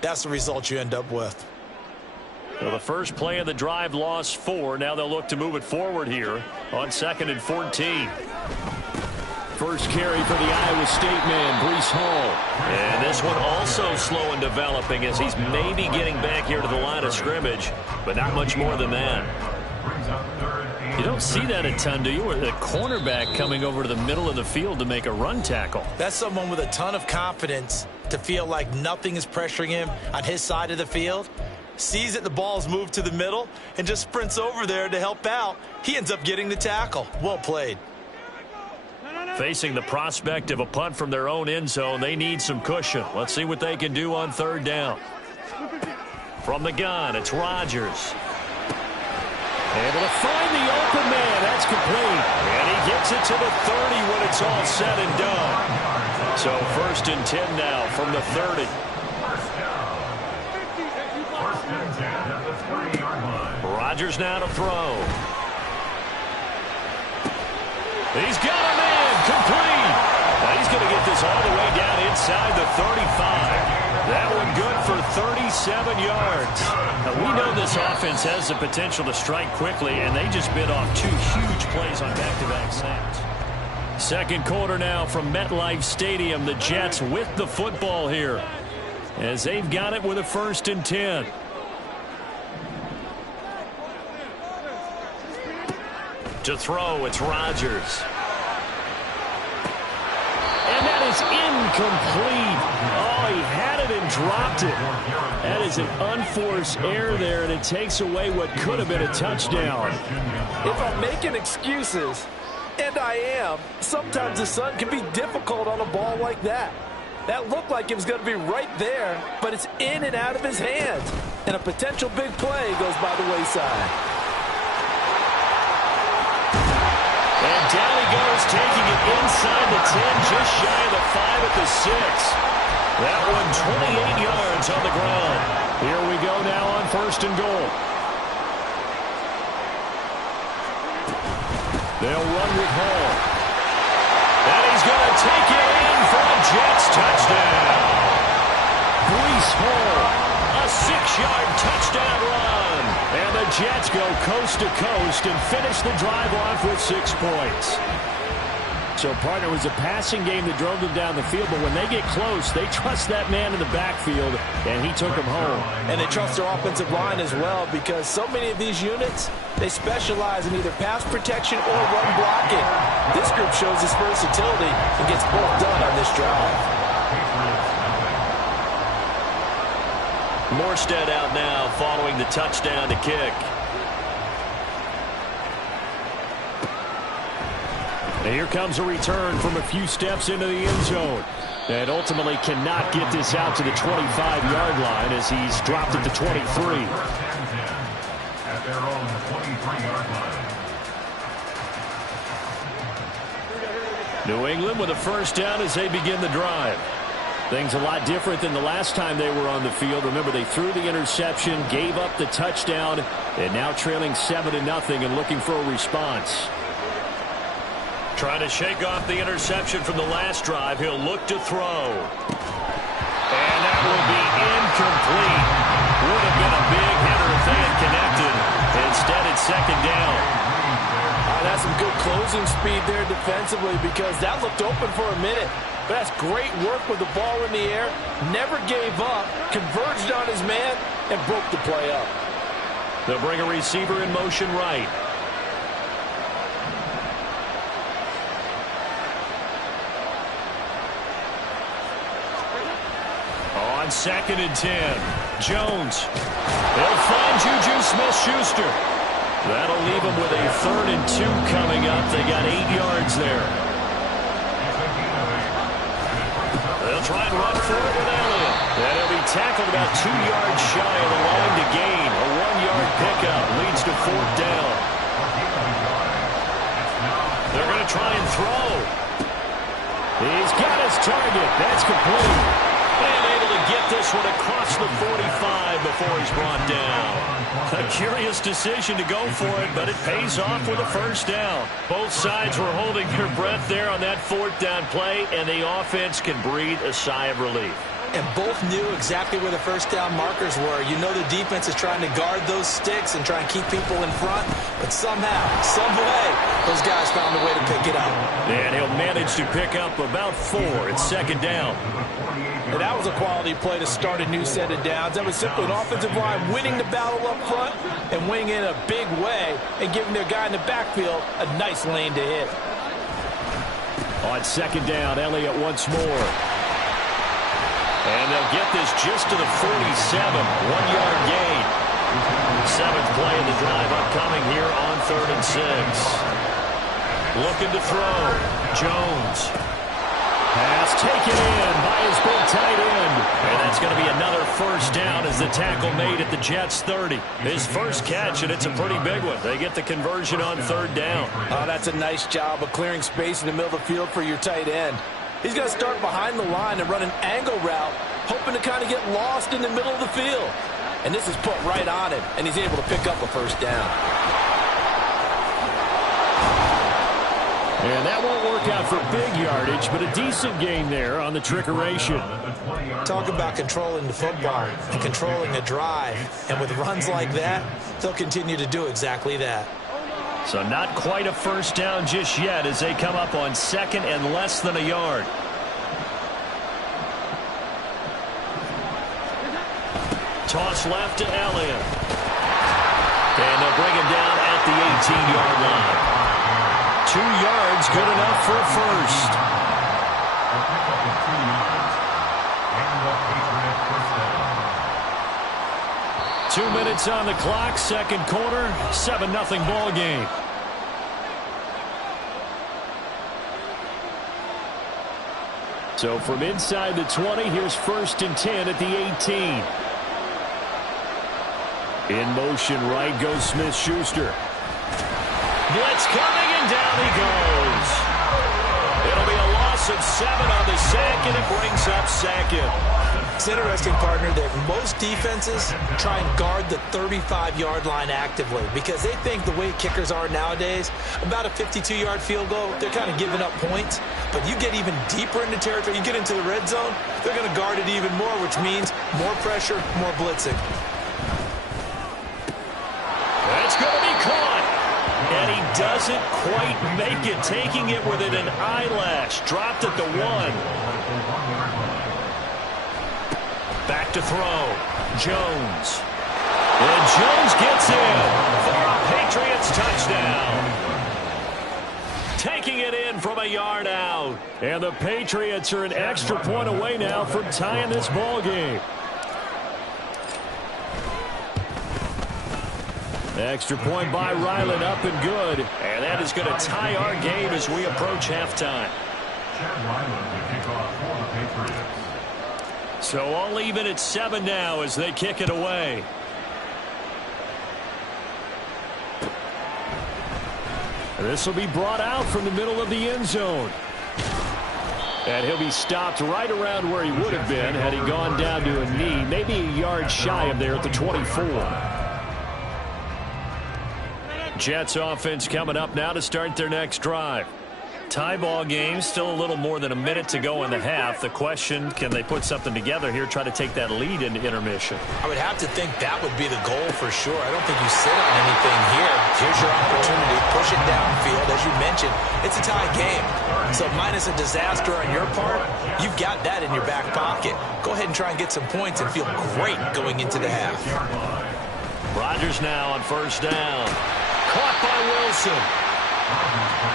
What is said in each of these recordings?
that's the result you end up with. Well, the first play of the drive lost 4. Now they'll look to move it forward here on 2nd and 14. First carry for the Iowa State man, Breece Hall. And this one also slow in developing as he's maybe getting back here to the line of scrimmage, but not much more than that. You don't see that a ton, do you? With a cornerback coming over to the middle of the field to make a run tackle. That's someone with a ton of confidence to feel like nothing is pressuring him on his side of the field. Sees that the ball's moved to the middle and just sprints over there to help out. He ends up getting the tackle. Well played. Facing the prospect of a punt from their own end zone, they need some cushion. Let's see what they can do on 3rd down. From the gun, it's Rodgers. Able to find the open man. That's complete. And he gets it to the 30 when it's all said and done. So 1st and 10 now from the 30. Rodgers now to throw. He's got a man complete. Now he's going to get this all the way down inside the 35. That one good for 37 yards. Now we know this offense has the potential to strike quickly, and they just bit off 2 huge plays on back-to-back snaps. 2nd quarter now from MetLife Stadium. The Jets with the football here as they've got it with a 1st and 10. To throw, it's Rodgers. And that is incomplete. Oh, he had it and dropped it. That is an unforced error there, and it takes away what could have been a touchdown. If I'm making excuses, and I am, sometimes the sun can be difficult on a ball like that. That looked like it was going to be right there, but it's in and out of his hands. And a potential big play goes by the wayside. And down he goes, taking it inside the 10, just shy of the 5 at the 6. That one 28 yards on the ground. Here we go now on 1st and goal. They'll run with Hall. And he's going to take it in for a Jets touchdown. Breece Hall, a 6-yard touchdown run. And the Jets go coast to coast and finish the drive off with 6 points. So, partner, it was a passing game that drove them down the field, but when they get close, they trust that man in the backfield, and he took them home. And they trust their offensive line as well, because so many of these units, they specialize in either pass protection or run blocking. This group shows its versatility and gets both done on this drive. Morstead out now following the touchdown to kick. And here comes a return from a few steps into the end zone. And ultimately cannot get this out to the 25-yard line as he's dropped it to 23. At their own 23-yard line. New England with a 1st down as they begin the drive. Things a lot different than the last time they were on the field. Remember, they threw the interception, gave up the touchdown, and now trailing 7-0 and looking for a response. Trying to shake off the interception from the last drive. He'll look to throw. And that will be incomplete. Would have been a big hitter if they had connected. Instead, it's 2nd down. That's some good closing speed there defensively, because that looked open for a minute. But that's great work with the ball in the air. Never gave up, converged on his man, and broke the play up. They'll bring a receiver in motion right. On 2nd and 10, Jones. They'll find Juju Smith-Schuster. That'll leave them with a 3rd and 2 coming up. They got 8 yards there. They'll try and run forward with Elliott. And he'll be tackled about 2 yards shy of the line to gain. A 1-yard pickup leads to 4th down. They're going to try and throw. He's got his target. That's complete. And able to get this one across the 45 before he's brought down. A curious decision to go for it, but it pays off with a 1st down. Both sides were holding their breath there on that 4th down play, and the offense can breathe a sigh of relief. and both knew exactly where the first down markers were. You know the defense is trying to guard those sticks and try and keep people in front, but somehow, some way, those guys found a way to pick it up. And he'll manage to pick up about 4. It's second down. And that was a quality play to start a new set of downs. That was simply an offensive line winning the battle up front and winning in a big way and giving their guy in the backfield a nice lane to hit. On second down, Elliott once more. And they'll get this just to the 47. 1-yard gain. 7th play of the drive upcoming here on 3rd and 6. Looking to throw. Jones. Pass taken in by his big tight end. And that's going to be another first down as the tackle made at the Jets' 30. His first catch, and it's a pretty big one. They get the conversion on 3rd down. Oh, that's a nice job of clearing space in the middle of the field for your tight end. He's going to start behind the line and run an angle route, hoping to kind of get lost in the middle of the field. And this is put right on him, and he's able to pick up a first down. And that won't work out for big yardage, but a decent gain there on the trickeration. Talk about controlling the football and controlling a drive. And with runs like that, they'll continue to do exactly that. So not quite a first down just yet as they come up on 2nd and less than a yard. Toss left to Elliott. And they'll bring him down at the 18-yard line. 2 yards, good enough for a first. 2 minutes on the clock, second quarter, 7-0 ball game. So from inside the 20, here's 1st and 10 at the 18. In motion, right goes Smith-Schuster. Blitz coming, and down he goes. It'll be a loss of 7 on the sack, and it brings up 2nd. It's interesting, partner, that most defenses try and guard the 35-yard line actively because they think the way kickers are nowadays, about a 52-yard field goal, they're kind of giving up points. But you get even deeper into territory, you get into the red zone, they're going to guard it even more, which means more pressure, more blitzing. That's going to be caught. And he doesn't quite make it, taking it within an eyelash. Dropped at the 1. Back to throw. Jones. And Jones gets in for a Patriots touchdown. Taking it in from a yard out. And the Patriots are an extra point away now from tying this ball game. Extra point by Ryland, up and good. And that is going to tie our game as we approach halftime. So all even at 7 now as they kick it away. This will be brought out from the middle of the end zone. And he'll be stopped right around where he would have been had he gone down to a knee, maybe a yard shy of there at the 24. Jets offense coming up now to start their next drive. Tie ball game, still a little more than a minute to go in the half. The question, can they put something together here, try to take that lead into intermission? I would have to think that would be the goal for sure. I don't think you sit on anything here. Here's your opportunity. Push it downfield. As you mentioned, it's a tie game. So minus a disaster on your part, you've got that in your back pocket. Go ahead and try and get some points and feel great going into the half. Rodgers now on first down. Caught by Wilson.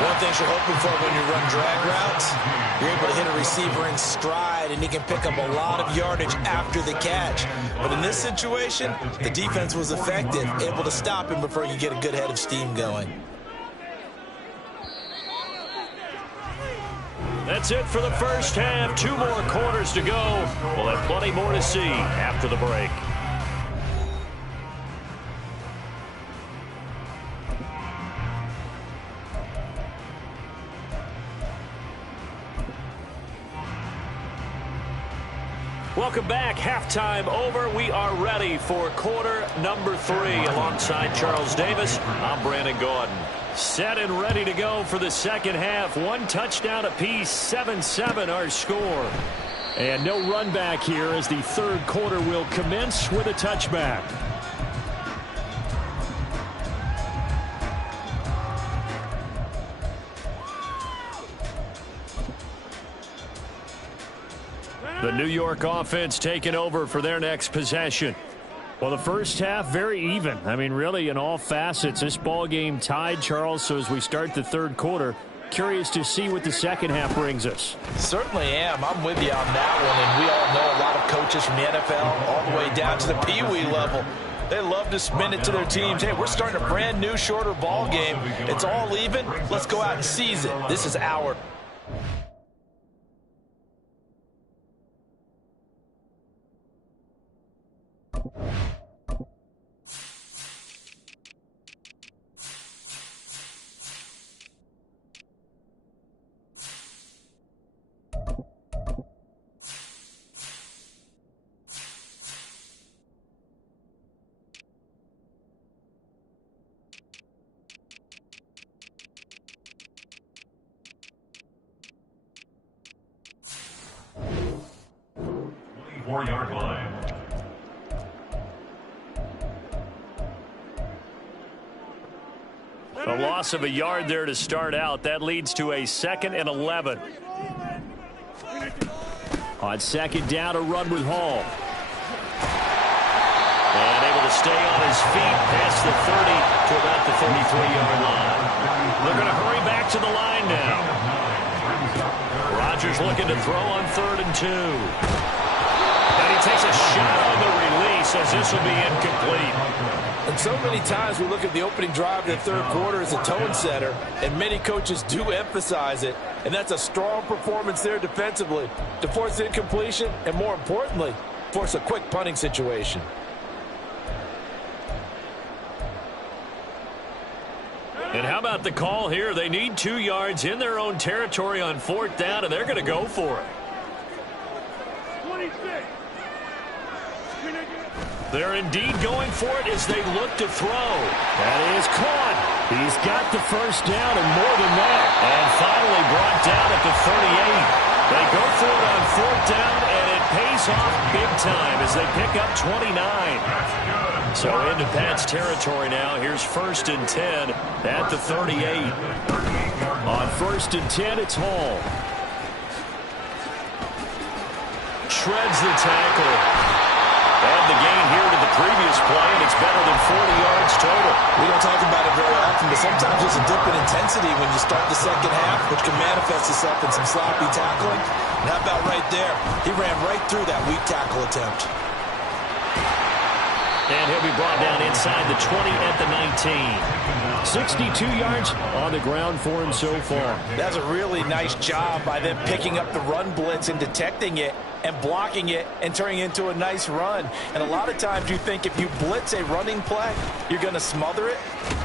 One thing you're hoping for when you run drag routes, you're able to hit a receiver in stride, and he can pick up a lot of yardage after the catch. But in this situation, the defense was effective, able to stop him before you get a good head of steam going. That's it for the first half. 2 more quarters to go. We'll have plenty more to see after the break. Welcome back. Halftime over. We are ready for quarter number 3 alongside Charles Davis. I'm Brandon Gaudin. Set and ready to go for the second half. 1 touchdown apiece. 7-7 our score. And no run back here as the third quarter will commence with a touchback. The New York offense taking over for their next possession. Well, the first half, very even. I mean, really, in all facets, this ball game tied, Charles. So as we start the third quarter, curious to see what the second half brings us. Certainly am. I'm with you on that one. And we all know a lot of coaches from the NFL all the way down to the Pee-wee level. They love to spin it to their teams. Hey, we're starting a brand new, shorter ball game. It's all even. Let's go out and seize it. This is our. Yard line. A loss of a yard there to start out. That leads to a 2nd and 11. On second down, a run with Hall. And able to stay on his feet past the 30 to about the 33-yard line. They're going to hurry back to the line now. Rodgers looking to throw on 3rd and 2. And he takes a shot on the release as this will be incomplete. And so many times we look at the opening drive in the third quarter as a tone setter, and many coaches do emphasize it. And that's a strong performance there defensively to force incompletion and, more importantly, force a quick punting situation. And how about the call here? They need 2 yards in their own territory on 4th down, and they're going to go for it. They're indeed going for it as they look to throw. That is caught. He's got the first down and more than that. And finally brought down at the 38. They go for it on 4th down, and it pays off big time as they pick up 29. So into Pat's territory now. Here's 1st and 10 at the 38. On 1st and 10, it's Hall. Shreds the tackle. Add the gain here to the previous play, and it's better than 40 yards total. We don't talk about it very often, but sometimes there's a dip in intensity when you start the second half, which can manifest itself in some sloppy tackling. And how about right there? He ran right through that weak tackle attempt. And he'll be brought down inside the 20 at the 19. 62 yards on the ground for him so far. That's a really nice job by them picking up the run blitz and detecting it and blocking it and turning it into a nice run. And a lot of times you think if you blitz a running play, you're going to smother it.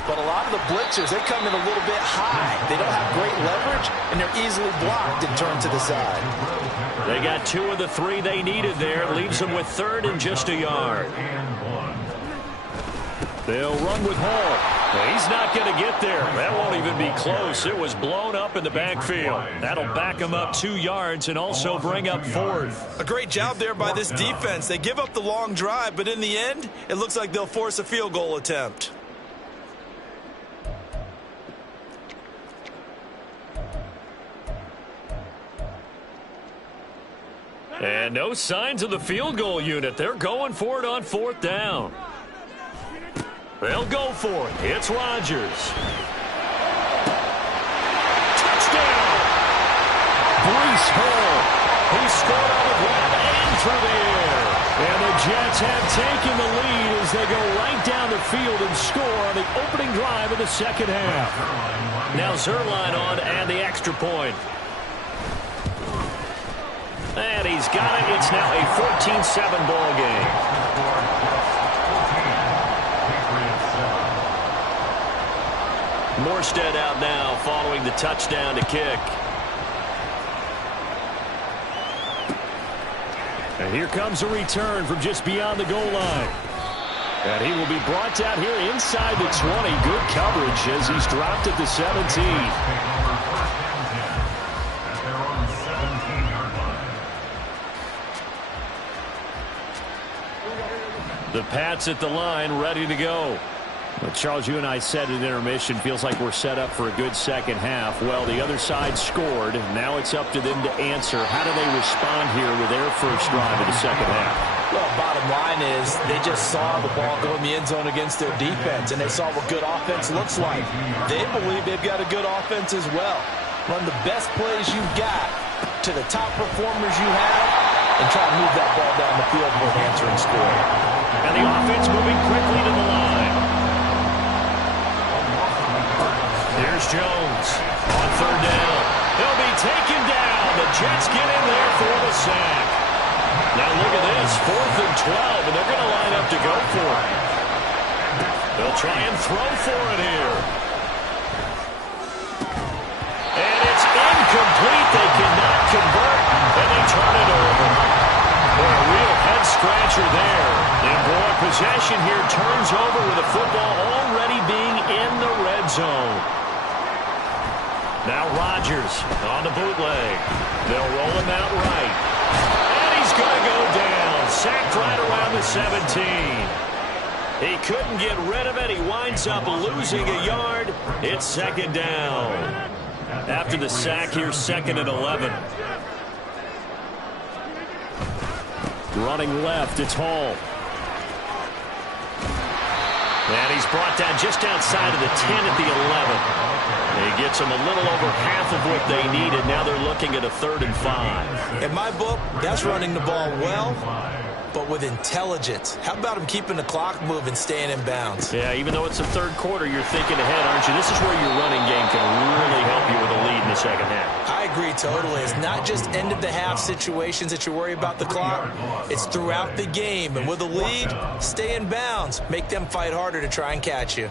But a lot of the blitzers, they come in a little bit high. They don't have great leverage, and they're easily blocked and turned to the side. They got 2 of the 3 they needed there. Leaves them with 3rd and just a yard. They'll run with Hall. Well, he's not going to get there. That won't even be close. It was blown up in the backfield. That'll back him up 2 yards and also bring up 4th. A great job there by this defense. They give up the long drive, but in the end, it looks like they'll force a field goal attempt. And no signs of the field goal unit. They're going for it on 4th down. They'll go for it. It's Rodgers. Touchdown! Breece Hall. He scored on the ground and through the air. And the Jets have taken the lead as they go right down the field and score on the opening drive of the second half. Now Zuerlein on and the extra point. And he's got it. It's now a 14-7 ball game. Morstead out now following the touchdown to kick. And here comes a return from just beyond the goal line. And he will be brought down here inside the 20. Good coverage as he's dropped at the 17. The Pats at the line, ready to go. Well, Charles, you and I said at intermission, feels like we're set up for a good second half. Well, the other side scored. Now it's up to them to answer. How do they respond here with their first drive of the second half? Well, bottom line is they just saw the ball go in the end zone against their defense, and they saw what good offense looks like. They believe they've got a good offense as well. Run the best plays you've got to the top performers you have, and try to move that ball down the field for an answering score. And the offense moving quickly to the line. Here's Jones on third down. He'll be taken down. The Jets get in there for the sack. Now look at this, 4th and 12, and they're going to line up to go for it. They'll try and throw for it here. And it's incomplete. They cannot convert, and they turn it over. Boy, a real head-scratcher there. And boy, possession here turns over with the football already being in the red zone. Now Rodgers on the bootleg. They'll roll him out right. And he's going to go down. Sacked right around the 17. He couldn't get rid of it. He winds up losing a yard. It's second down. After the sack here, 2nd and 11. Running left, it's Hall. And he's brought down just outside of the 10 at the 11. He gets them a little over half of what they needed. Now they're looking at a 3rd and 5. In my book, that's running the ball well, but with intelligence. How about him keeping the clock moving, staying in bounds? Yeah, even though it's the third quarter, you're thinking ahead, aren't you? This is where your running game can really help you with a lead in the second half. I agree totally. It's not just end-of-the-half situations that you worry about the clock. It's throughout the game. And with a lead, stay in bounds. Make them fight harder to try and catch you.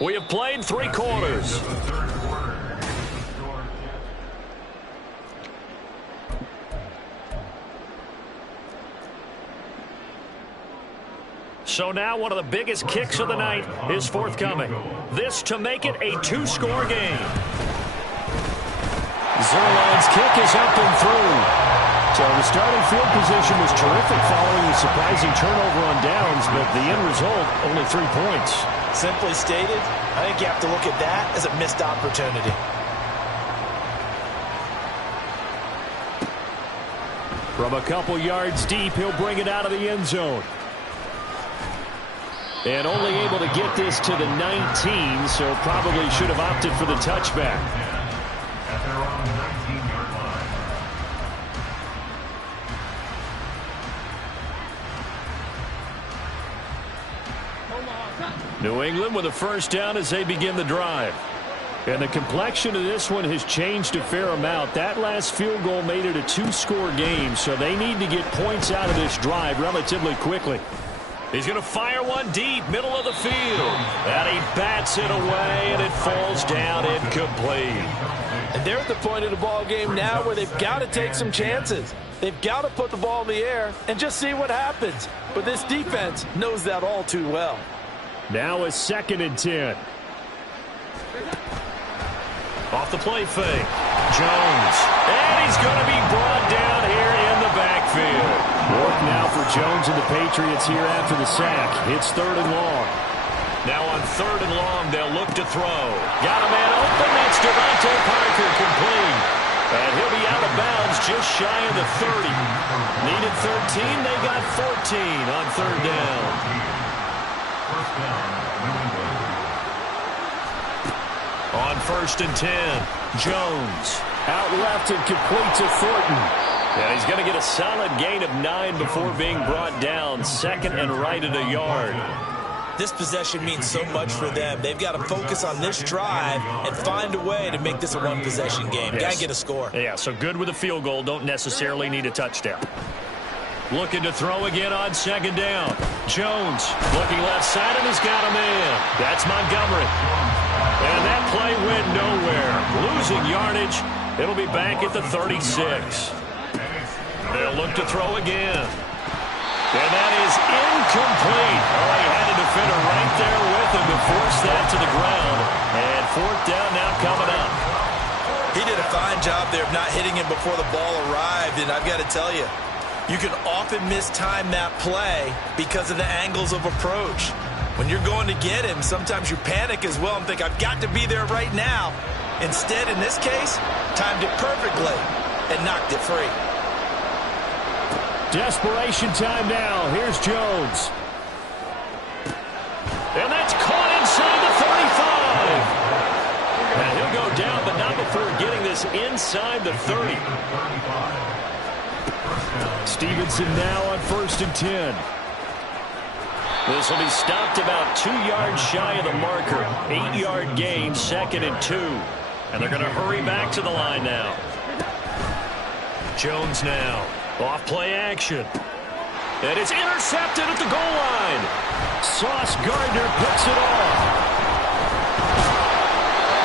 We have played 3 quarters. So now one of the biggest kicks of the night is forthcoming. This to make it a 2-score game. Zuerlein's kick is up and through. So the starting field position was terrific following the surprising turnover on downs, but the end result, only 3 points. Simply stated, I think you have to look at that as a missed opportunity. From a couple yards deep, he'll bring it out of the end zone. And only able to get this to the 19, so probably should have opted for the touchback. At their own 19-yard line. New England with a first down as they begin the drive. And the complexion of this one has changed a fair amount. That last field goal made it a 2-score game, so they need to get points out of this drive relatively quickly. He's going to fire one deep, middle of the field. And he bats it away, and it falls down incomplete. And they're at the point of the ball game now where they've got to take some chances. They've got to put the ball in the air and just see what happens. But this defense knows that all too well. Now a 2nd and 10. Off the play fake. Jones. And he's going to be brought down here in the backfield. Work now for Jones and the Patriots here after the sack. It's 3rd and long. Now on 3rd and long, they'll look to throw. Got a man open. That's Devontae Parker complete. And he'll be out of bounds just shy of the 30. Needed 13. They got 14 on 3rd down. First down, New England. On 1st and 10, Jones out left and complete to Thornton. And he's going to get a solid gain of 9 before being brought down. 2nd and right at a yard. This possession means so much for them. They've got to focus on this drive and find a way to make this a one-possession game. Yes. Got to get a score. Yeah, so good with a field goal. Don't necessarily need a touchdown. Looking to throw again on 2nd down. Jones looking left side and has got a man. That's Montgomery. And that play went nowhere. Losing yardage. It'll be back at the 36. They'll look to throw again. And that is incomplete. Oh, he had a defender right there with him to force that to the ground. And 4th down now coming up. He did a fine job there of not hitting him before the ball arrived, and I've got to tell you, You can often mistime that play because of the angles of approach. When you're going to get him, sometimes you panic as well and think, I've got to be there right now. Instead, in this case, timed it perfectly and knocked it free. Desperation time now. Here's Jones. And that's caught inside the 35. And he'll go down, but not before getting this inside the 30. Stevenson now on 1st and 10. This will be stopped about 2 yards shy of the marker. 8-yard gain, 2nd and 2. And they're going to hurry back to the line now. Jones now. Off play action. And it's intercepted at the goal line. Sauce Gardner picks it off.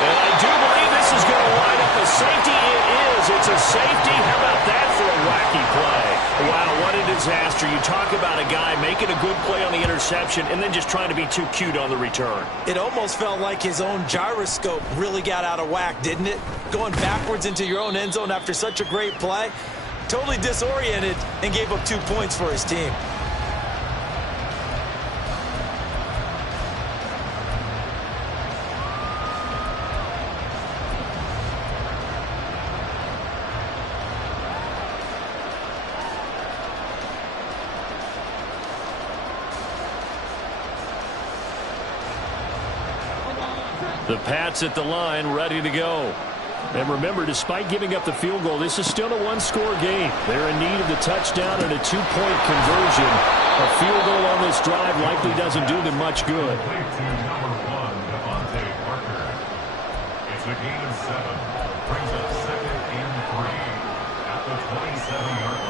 And I do believe this is going to line up a safety. It is. It's a safety. How about that for a wacky play? Wow, what a disaster. You talk about a guy making a good play on the interception and then just trying to be too cute on the return. It almost felt like his own gyroscope really got out of whack, didn't it? Going backwards into your own end zone after such a great play. Totally disoriented and gave up 2 points for his team. The Pats at the line, ready to go. And remember, despite giving up the field goal, this is still a one-score game. They're in need of the touchdown and a 2-point conversion. A field goal on this drive likely doesn't do them much good. Number 1, Devontae Parker. It's a gain of 7. Brings up 2nd and 3 at the 27-yard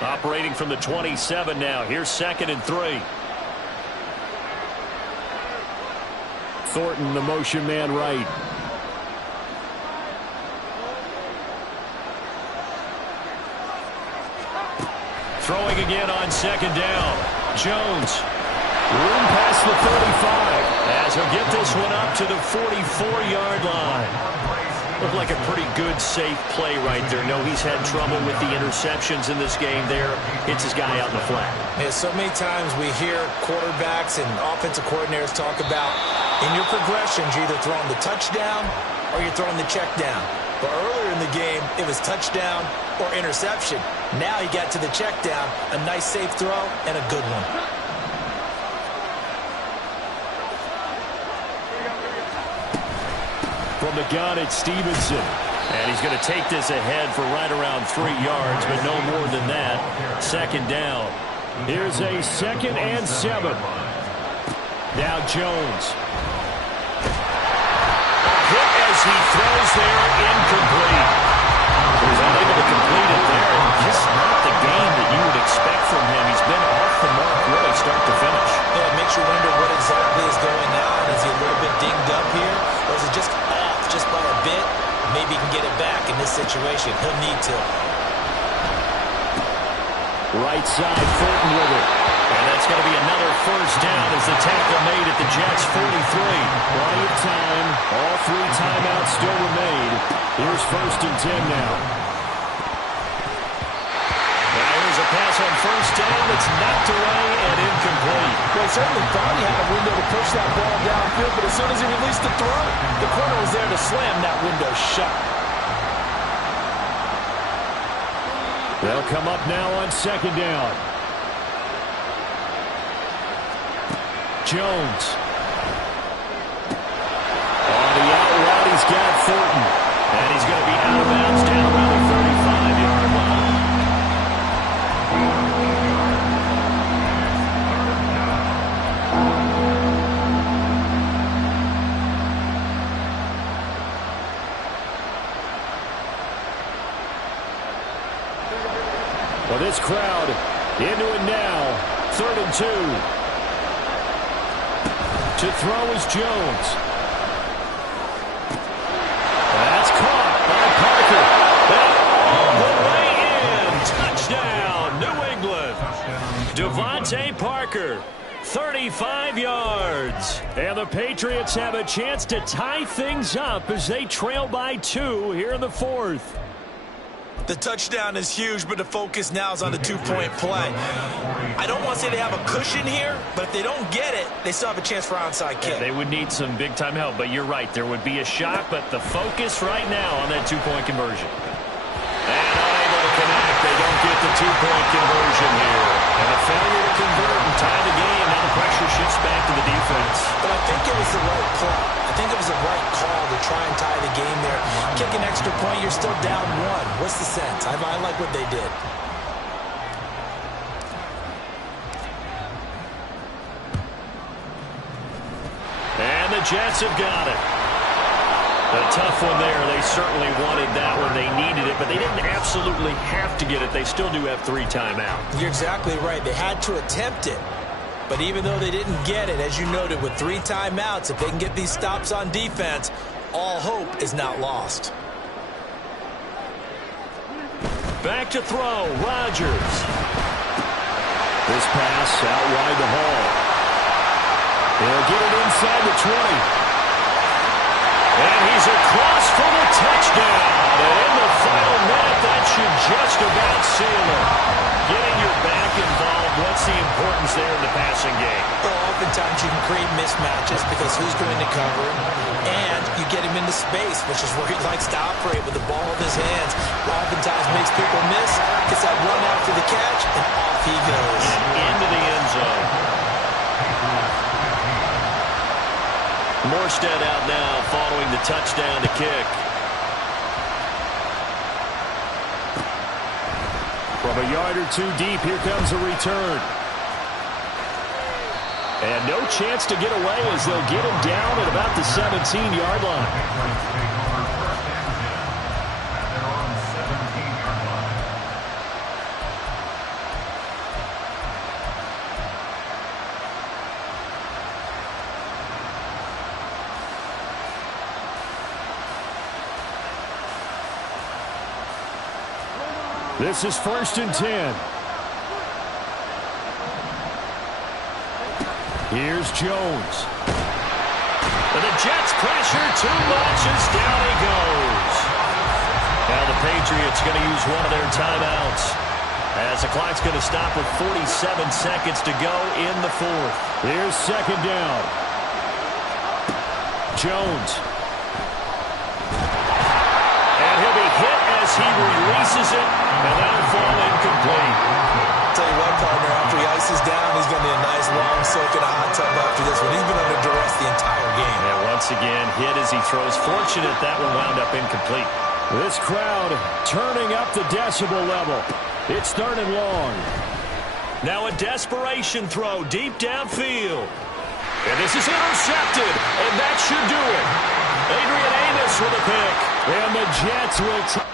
line. Operating from the 27 now. Here's 2nd and 3. Thornton, the motion man right. Throwing again on 2nd down. Jones. Room past the 35. As he'll get this one up to the 44-yard line. Looked like a pretty good, safe play right there. No, he's had trouble with the interceptions in this game there. Hits his guy out in the flat. Yeah, so many times we hear quarterbacks and offensive coordinators talk about in your progressions, you're either throwing the touchdown or you're throwing the check down. But earlier in the game, it was touchdown or interception. Now he got to the check down, a nice safe throw, and a good one. From the gun, it's Stevenson. And he's going to take this ahead for right around 3 yards, but no more than that. 2nd down. Here's a 2nd and 7. Now Jones. A hit as he throws there, incomplete. He was unable to complete it there. Just not the game that you would expect from him. He's been off the mark really start to finish. Yeah, it makes you wonder what exactly is going on. Is he a little bit dinged up here? Or is it just off just by a bit? Maybe he can get it back in this situation. He'll need to. Right side, Fulton with it. And that's going to be another 1st down as the tackle made at the Jets' 43. Quiet time. All 3 timeouts still remain. Here's 1st and 10 now. Now here's a pass on 1st down that's knocked away and incomplete. Well, he certainly thought he had a window to push that ball downfield, but as soon as he released the throw, the corner was there to slam that window shut. They'll come up now on 2nd down. Jones. On the out route, he's got Thornton. And he's going to be out of bounds down around the 35-yard line. Well, this crowd into it now. 3rd and 2. To throw is Jones. That's caught by Parker. And all the way in. Touchdown, New England. Devontae Parker, 35 yards. And the Patriots have a chance to tie things up as they trail by 2 here in the 4th. The touchdown is huge, but the focus now is on the two-point play. I don't want to say they have a cushion here, but if they don't get it, they still have a chance for onside kick. Yeah, they would need some big-time help, but you're right. There would be a shot, but the focus right now on that two-point conversion. And unable to connect. They don't get the two-point conversion here. And a failure to convert and tie the game. Now the pressure shifts back to the defense. But I think it was the right play. I think it was the right call to try and tie the game there. Kick an extra point, you're still down one. What's the sense? I like what they did. And the Jets have got it. A tough one there. They certainly wanted that one. They needed it, but they didn't absolutely have to get it. They still do have 3 timeouts. You're exactly right. They had to attempt it. But even though they didn't get it, as you noted, with 3 timeouts, if they can get these stops on defense, all hope is not lost. Back to throw, Rodgers. This pass out wide to Hall. They'll get it inside the 20. And he's across for the touchdown. And in the final minute, that should just about seal it. Getting your back involved, what's the importance there in the passing game? Well, oftentimes you can create mismatches because who's going to cover him, and you get him into space, which is where he likes to operate with the ball in his hands. Oftentimes makes people miss, gets that run after the catch, and off he goes. And into the end zone. Morstead out now following the touchdown to kick. From a yard or 2 deep, here comes a return. And no chance to get away as they'll get him down at about the 17-yard line. This is 1st and 10. Here's Jones. And the Jets pressure too much as down he goes. Now the Patriots going to use one of their timeouts as the clock's going to stop with 47 seconds to go in the 4th. Here's 2nd down. Jones. And he'll be hit as he releases it, and that'll fall incomplete. Tell you what, partner, after he ices down, he's going to need a nice long soak in a hot tub after this one. He's been under duress the entire game. And once again, hit as he throws. Fortunate that one wound up incomplete. This crowd turning up the decibel level. It's 3rd and long. Now a desperation throw deep downfield. And this is intercepted, and that should do it. Adrian Amos with a pick. And the Jets will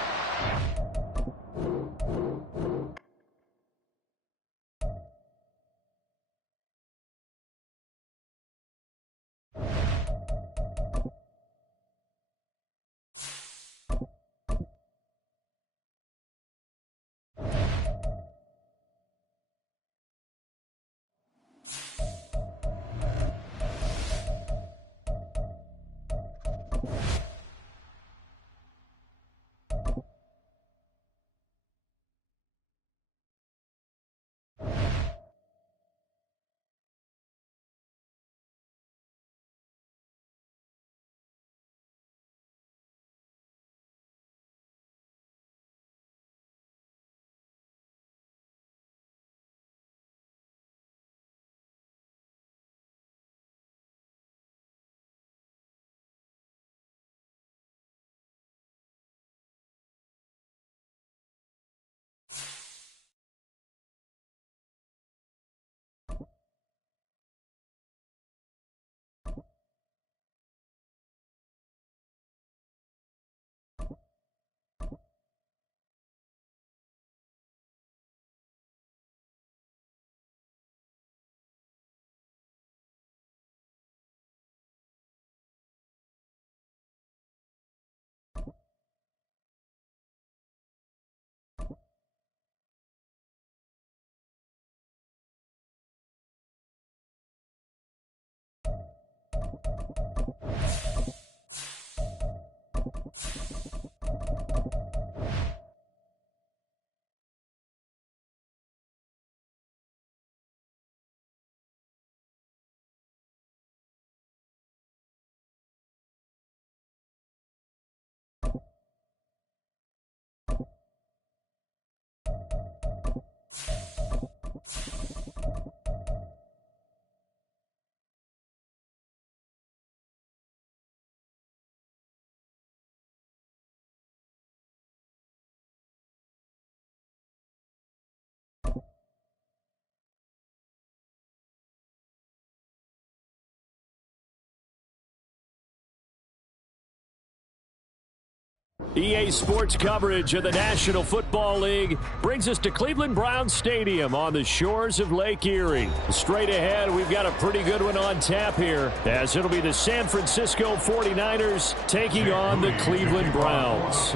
EA Sports coverage of the National Football League brings us to Cleveland Browns Stadium on the shores of Lake Erie. Straight ahead, we've got a pretty good one on tap here, as it'll be the San Francisco 49ers taking on the Cleveland Browns.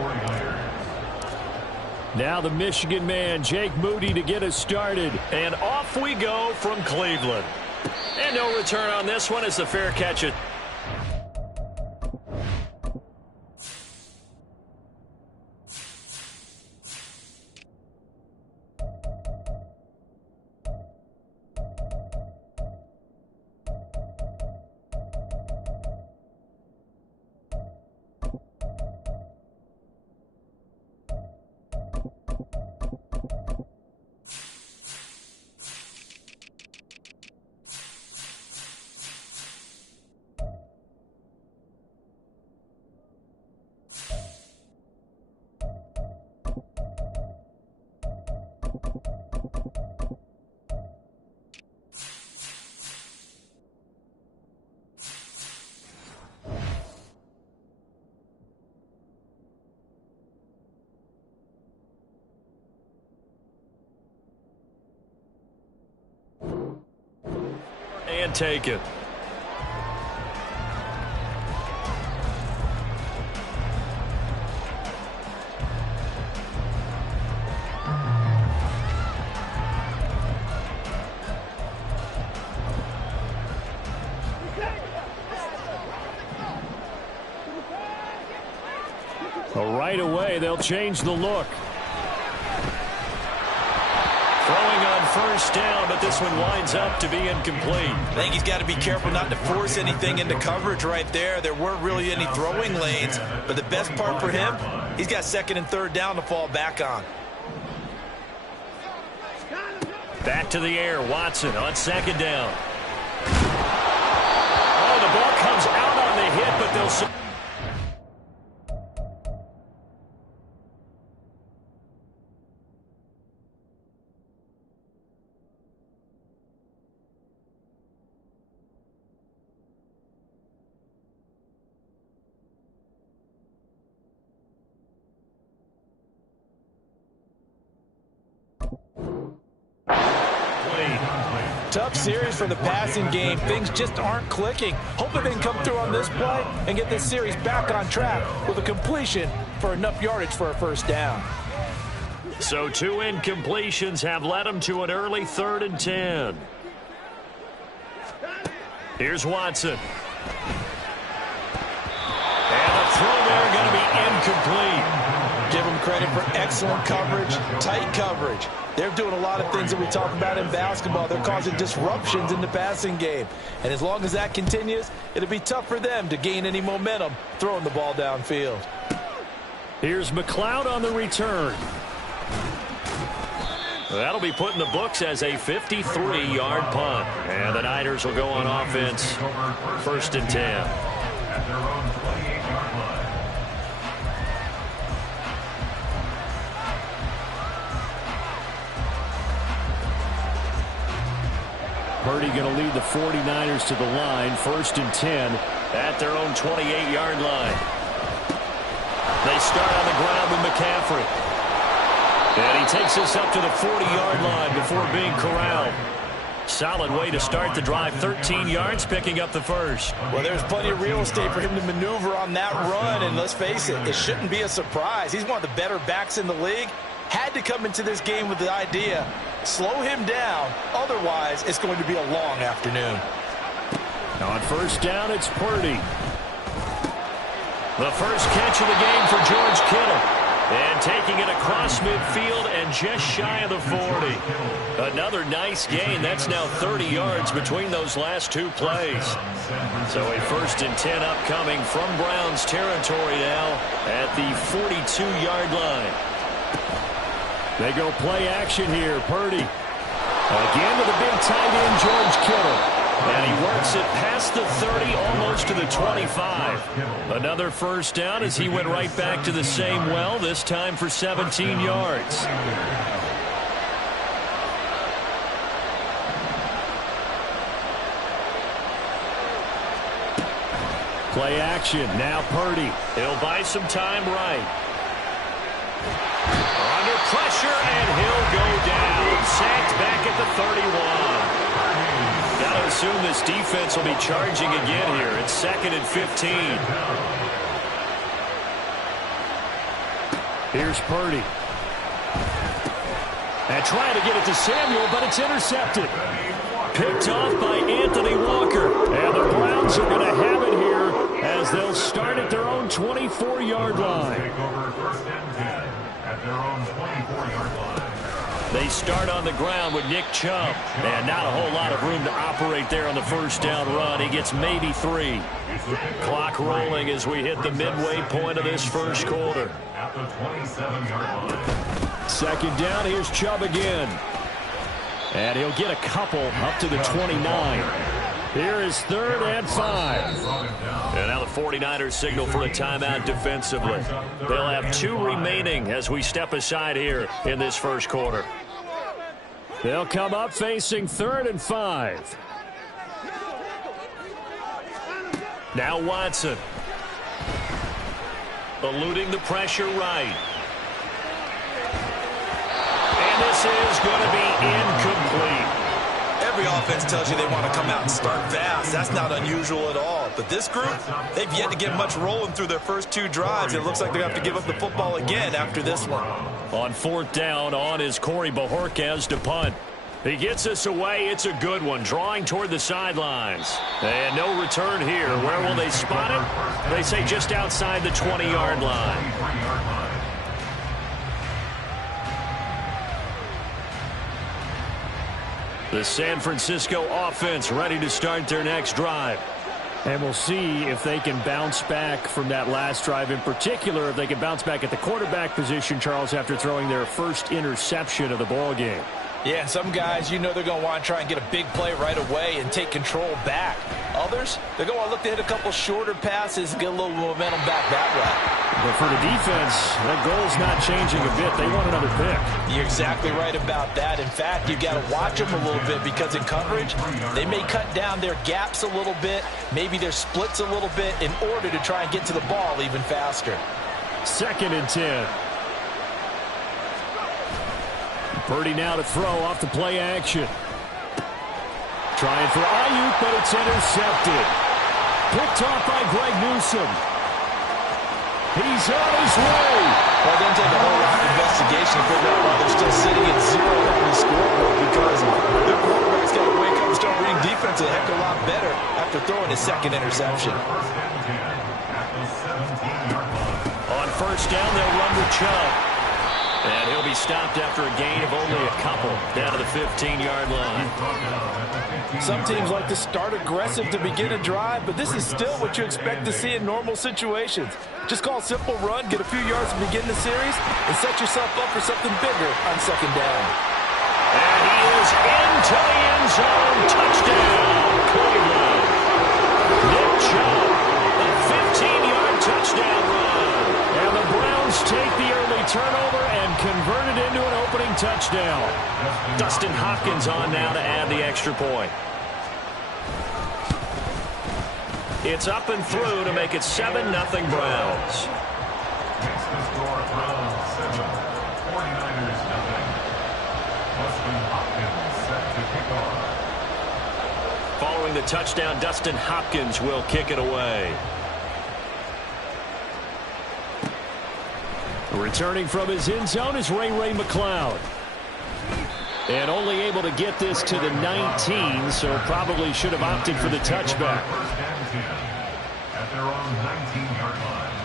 Now the Michigan man, Jake Moody, to get us started. And off we go from Cleveland. And no return on this one as the fair catch it. And take it. Right away, they'll change the look. Throwing on first down, but this one winds up to be incomplete. I think he's got to be careful not to force anything into coverage right there. There weren't really any throwing lanes, but the best part for him, he's got second and third down to fall back on. Back to the air, Watson on second down. Oh, the ball comes out on the hit, but they'll... Tough series for the passing game. Things just aren't clicking. Hoping they can come through on this play and get this series back on track with a completion for enough yardage for a first down. So 2 incompletions have led them to an early 3rd and 10. Here's Watson. And the throw there going to be incomplete. Give them credit for excellent coverage, tight coverage. They're doing a lot of things that we talk about in basketball. They're causing disruptions in the passing game. And as long as that continues, it'll be tough for them to gain any momentum throwing the ball downfield. Here's McLeod on the return. That'll be put in the books as a 53-yard punt. And the Niners will go on offense, 1st and 10. At their own 28-yard line. Purdy going to lead the 49ers to the line, 1st and 10 at their own 28-yard line. They start on the ground with McCaffrey. And he takes us up to the 40-yard line before being corralled. Solid way to start the drive, 13 yards, picking up the first. Well, there's plenty of real estate for him to maneuver on that run, and let's face it, it shouldn't be a surprise. He's one of the better backs in the league. Had to come into this game with the idea, slow him down, otherwise it's going to be a long afternoon. On first down, it's Purdy. The first catch of the game for George Kittle. And taking it across midfield and just shy of the 40. Another nice gain. That's now 30 yards between those last 2 plays. So a 1st and 10 upcoming from Browns territory now at the 42-yard line. They go play action here. Purdy. Again to the big tight end, George Kittle. And he works it past the 30, almost to the 25. Another first down as he went right back to the same well, this time for 17 yards. Play action. Now Purdy. He'll buy some time right. Under pressure, and he'll go down. Sacked back at the 31. Got to assume this defense will be charging again here. It's 2nd and 15. Here's Purdy. And trying to get it to Samuel, but it's intercepted. Picked off by Anthony Walker. And the Browns are going to have it here as they'll start at their own 24-yard line. Take over 1st and 10 at their own 24-yard line. They start on the ground with Nick Chubb. And not a whole lot of room to operate there on the first down run. He gets maybe 3. Clock rolling as we hit the midway point of this first quarter. At the 27-yard line. 2nd down, here's Chubb again. And he'll get a couple up to the 29. Here is 3rd and 5. And now the 49ers signal for a timeout defensively. They'll have 2 remaining as we step aside here in this first quarter. They'll come up facing 3rd and 5. Now Watson. Eluding the pressure right. And this is going to be incomplete. Every offense tells you they want to come out and start fast. That's not unusual at all. But this group, they've yet to get much rolling through their first 2 drives. It looks like they're going to have to give up the football again after this one. On 4th down, on is Corey Bojorquez to punt. He gets us away. It's a good one, drawing toward the sidelines. And no return here. Where will they spot it? They say just outside the 20-yard line. The San Francisco offense ready to start their next drive. And we'll see if they can bounce back from that last drive. In particular, if they can bounce back at the quarterback position, Charles, after throwing their first interception of the ball game. Yeah, some guys, you know they're going to want to try and get a big play right away and take control back. Others, they're going to look to hit a couple shorter passes and get a little momentum back that way. But for the defense, that goal's not changing a bit. They want another pick. You're exactly right about that. In fact, you've got to watch them a little bit because in coverage, they may cut down their gaps a little bit, maybe their splits a little bit in order to try and get to the ball even faster. 2nd and 10. Purdy now to throw off the play action. Trying for Ayuk, but it's intercepted. Picked off by Greg Newsome. He's on his way. Well, it doesn't take a whole lot of investigation to figure out why they're still sitting at 0 on the scoreboard because their quarterback's got to wake up and start reading defense a heck of a lot better after throwing his 2nd interception. On 1st down, they'll run with Chubb. And he'll be stopped after a gain of only a couple down to the 15-yard line. Some teams like to start aggressive to begin a drive, but this is still what you expect to see in normal situations. Just call a simple run, get a few yards to begin the series, and set yourself up for something bigger on 2nd down. And he is into the end zone. Touchdown, Cleveland. Nick Chubb, a 15-yard touchdown run. And the Browns take the early turnover and convert it into an opening touchdown. Dustin Hopkins on now to add the extra point. It's up and through to make it 7-0 Browns. Next to score, Browns 7, 49ers 0. Dustin Hopkins set to kick off. Following the touchdown, Dustin Hopkins will kick it away. Returning from his end zone is Ray McCloud. And only able to get this to the 19, so probably should have opted for the touchback. 1st and 10 at their own 19-yard line.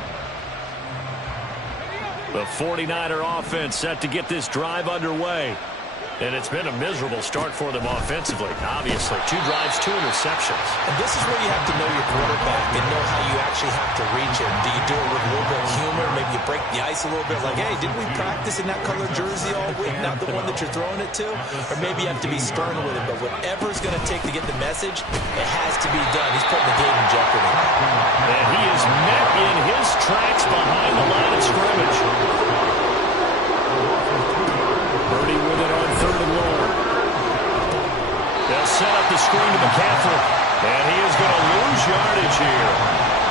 The 49er offense set to get this drive underway. And it's been a miserable start for them offensively, obviously. 2 drives, 2 interceptions. And this is where you have to know your quarterback and know how you actually have to reach him. Do you do it with a little bit of humor? Maybe you break the ice a little bit like, hey, didn't we practice in that color jersey all week? Not the one that you're throwing it to? Or maybe you have to be stern with it. But whatever it's going to take to get the message, it has to be done. He's putting the game in jeopardy. And he is met in his tracks behind the line of scrimmage. Purdy with it on 3rd and long. They'll set up the screen to McCaffrey. And he is going to lose yardage here.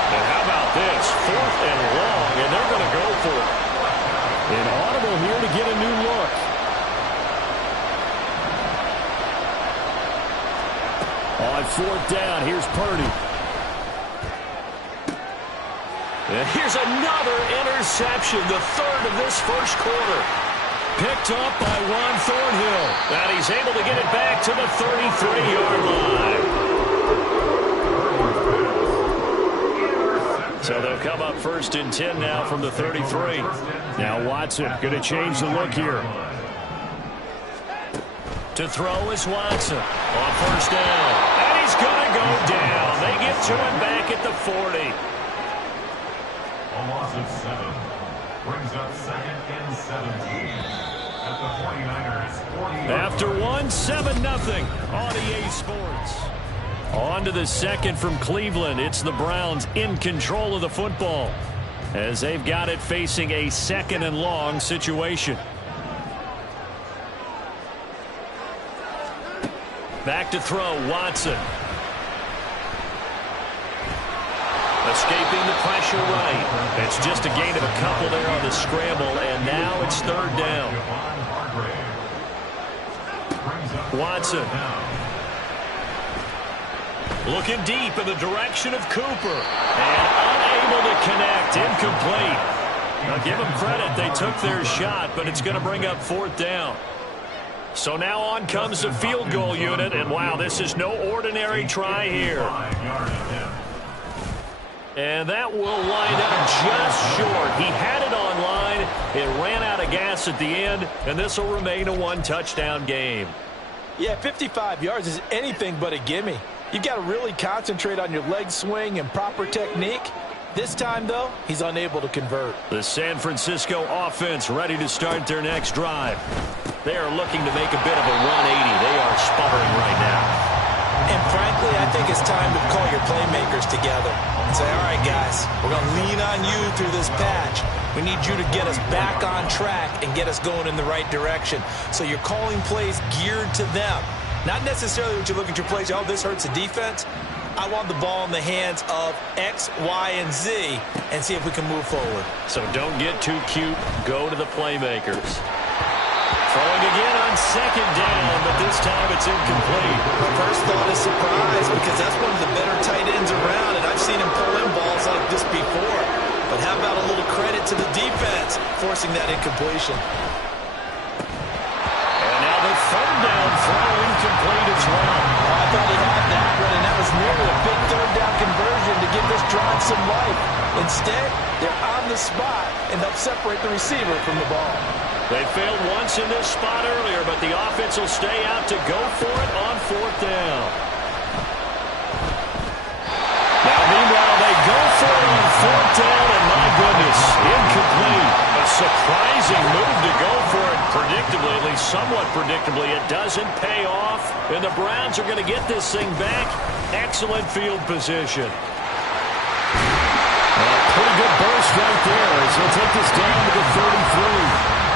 And how about this? 4th and long, and they're going to go for it. An audible here to get a new look. On 4th down, here's Purdy. And here's another interception, the 3rd of this first quarter. Picked up by Juan Thornhill. And he's able to get it back to the 33-yard line. So they'll come up 1st and 10 now from the 33. Now Watson going to change the look here. To throw is Watson on 1st down. And he's going to go down. They get to him back at the 40. A loss of 7 brings up 2nd and 17 at the 49ers 40. After 7-0 on EA Sports. On to the second from Cleveland. It's the Browns in control of the football as they've got it facing a 2nd and long situation. Back to throw, Watson. Escaping the pressure right. It's just a gain of a couple there on the scramble, and now it's 3rd down. Watson. Looking deep in the direction of Cooper. And unable to connect. Incomplete. Now give them credit. They took their shot, but it's going to bring up 4th down. So now on comes the field goal unit, and wow, this is no ordinary try here. And that will line up just short. He had it on line. It ran out of gas at the end, and this will remain a 1-touchdown game. Yeah, 55 yards is anything but a gimme. You've got to really concentrate on your leg swing and proper technique. This time, though, he's unable to convert. The San Francisco offense ready to start their next drive. They are looking to make a bit of a 180. They are sputtering right now. And frankly, I think it's time to call your playmakers together and say, all right, guys, we're going to lean on you through this patch. We need you to get us back on track and get us going in the right direction. So you're calling plays geared to them. Not necessarily what you look at your plays, oh, this hurts the defense. I want the ball in the hands of X, Y, and Z and see if we can move forward. So don't get too cute. Go to the playmakers. Throwing again on 2nd down, but this time it's incomplete. My first thought is surprise because that's one of the better tight ends around, and I've seen him pull in balls like this before. But how about a little credit to the defense forcing that incompletion? And now the 3rd down throw incomplete as well. Oh, I thought he had that one, and that was nearly a big 3rd down conversion to give this drive some life. Instead, they're on the spot and help separate the receiver from the ball. They failed once in this spot earlier, but the offense will stay out to go for it on 4th down. Now, meanwhile, they go for it on 4th down, and my goodness, incomplete. A surprising move to go for it predictably, at least somewhat predictably. It doesn't pay off, and the Browns are going to get this thing back. Excellent field position. Pretty good burst right there as he'll take this down to the 33.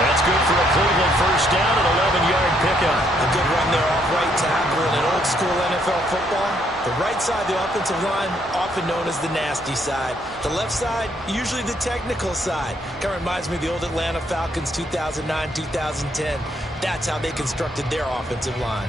That's good for a Cleveland 1st down and 11-yard pickup. A good run there off right tackle in an old-school NFL football. The right side, the offensive line, often known as the nasty side. The left side, usually the technical side. Kind of reminds me of the old Atlanta Falcons 2009-2010. That's how they constructed their offensive line.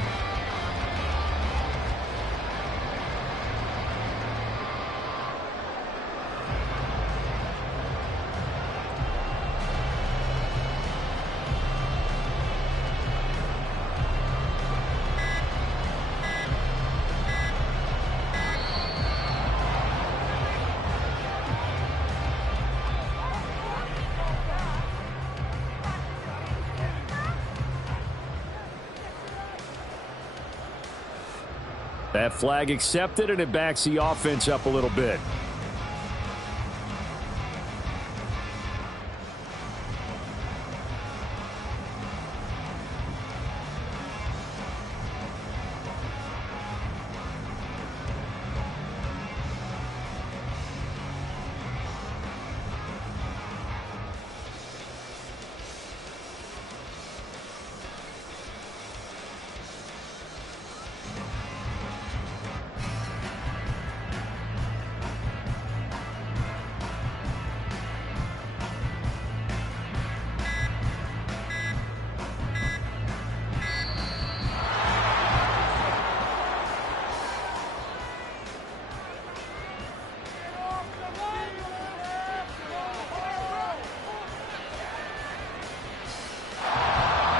That flag accepted, and it backs the offense up a little bit.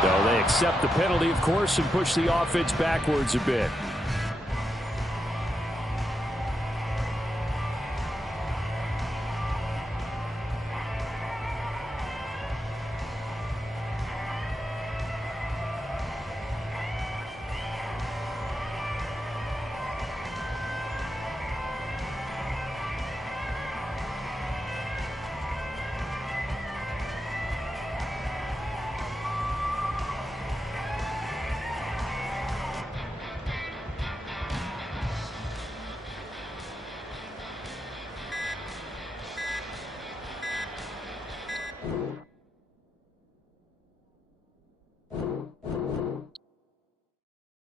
So they accept the penalty, of course, and push the offense backwards a bit.